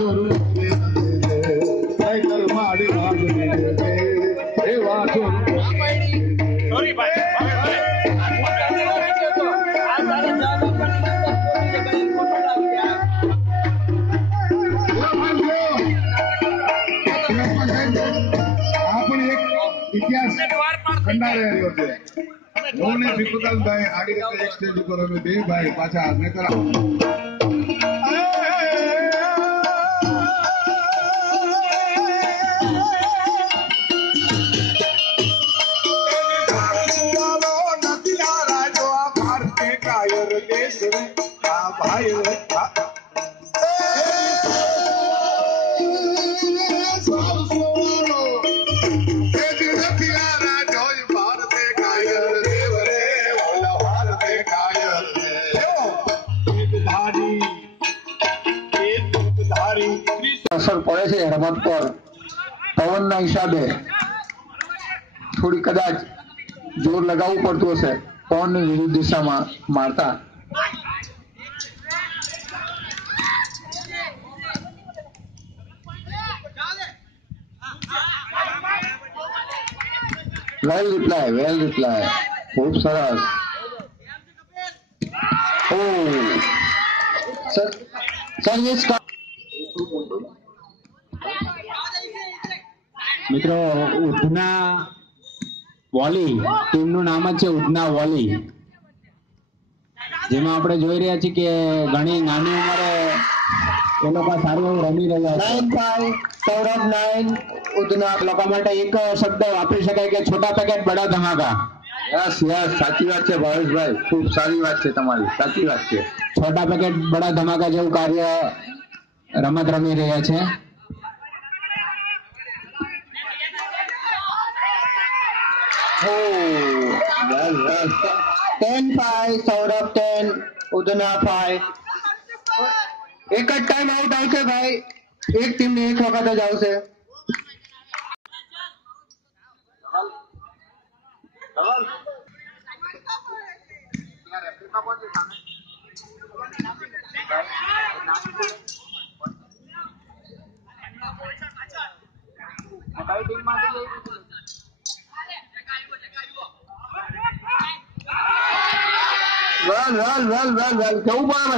સ્વરૂપ મારી એવા સોરી ભાઈ ઇતિહાસ ખંડારે રહ્યો છે હું ને વિપુલભાઈ આડી રીતે એક સ્ટેજ ઉપર અમે બે ભાઈ પાછા નેતર અસર પડે છે રમત પર પવનના હિસાબે થોડી કદાચ જોર લગાવવું પડતું હશે પવનની વિરુદ્ધ દિશામાં મારતા વેલ રિપ્લાય ખૂબ સરસ સર્વિસ મિત્રો ઉધના વોલી ટીમનું નામ જ છે ઉધના વોલી જેમાં આપણે જોઈ રહ્યા છીએ કે ઘણી નાની ઉંમરે એ લોકો સારું એવું રમી રહ્યા છે સૌરભ 9 ઉધના લોકો માટે એક શબ્દ વાપરી શકાય કે છોટા પેકેટ બડા ધમાકા યસ સાચી વાત છે ભાવેશભાઈ ખૂબ સારી વાત છે તમારી સાચી વાત છે છોટા પેકેટ બડા ધમાકા જેવું કાર્ય રમત રમી રહ્યા છે well 10-5 સૌરભ 10 ઉધના 5 એક જ ટાઈમ આઉટ આવશે ભાઈ એક ટીમ ને એક વખત જ આવશે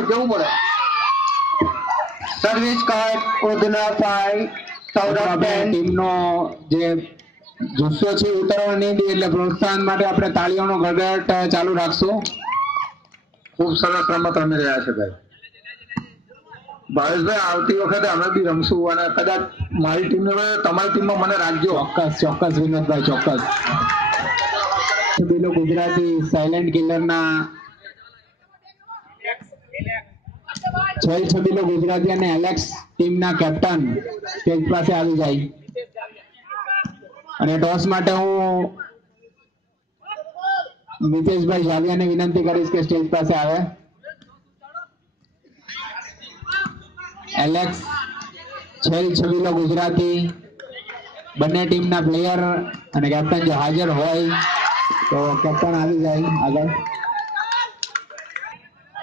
કેવું પડે સર્વિસ કાર્ડ ઉધના 5 સૌરભ ટીમનો જે જુસ્સો છે ઉતરવા નહીં દે એટલે પ્રોત્સાહન માટે આપણે તાળીઓનો ગડગડાટ ચાલુ રાખશું ખૂબ સરસ રમત રમી રહ્યા છે ભાઈ ભાવેશભાઈ આવતી વખતે અમે બી રમશું અને કદાચ મારી ટીમને તમારી ટીમમાં મને રાખજો ચોક્કસ વિનોદભાઈ ચોક્કસ છબીલો ગુજરાતી સાયલેન્ટ કિલરના છબીલો ગુજરાતી અને એલેક્સ ટીમના કેપ્ટન સ્ટેજ પાસે આવી જાય અને ટોસ માટે હું મિતેશભાઈ જાવિયાને વિનંતી કરીશ કે સ્ટેજ પાસે આવે એલેક્સ છબીલો ગુજરાતી બંને ટીમના પ્લેયર અને કેપ્ટન જો હાજર હોય તો કેપ્ટન આવી જાય આગળ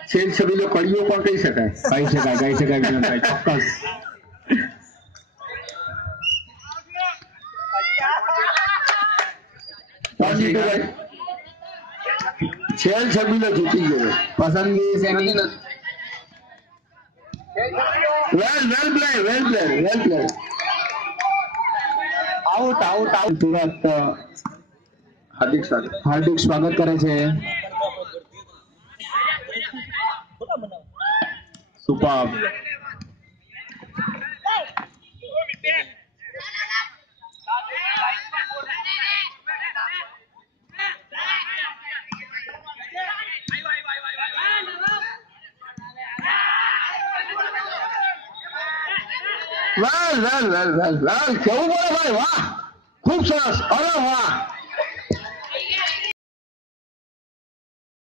છબીલો કડીઓ પણ કહી શકાય વિનોદભાઈ ચોક્કસ છબીલો જીતી ગયો પસંદગી શેની well played આઉટ સુરત હાર્દિક સ્વાગત કરે છે સુપર well કેવું બોલે ભાઈ વાહ ખૂબ સરસ અરે વાહ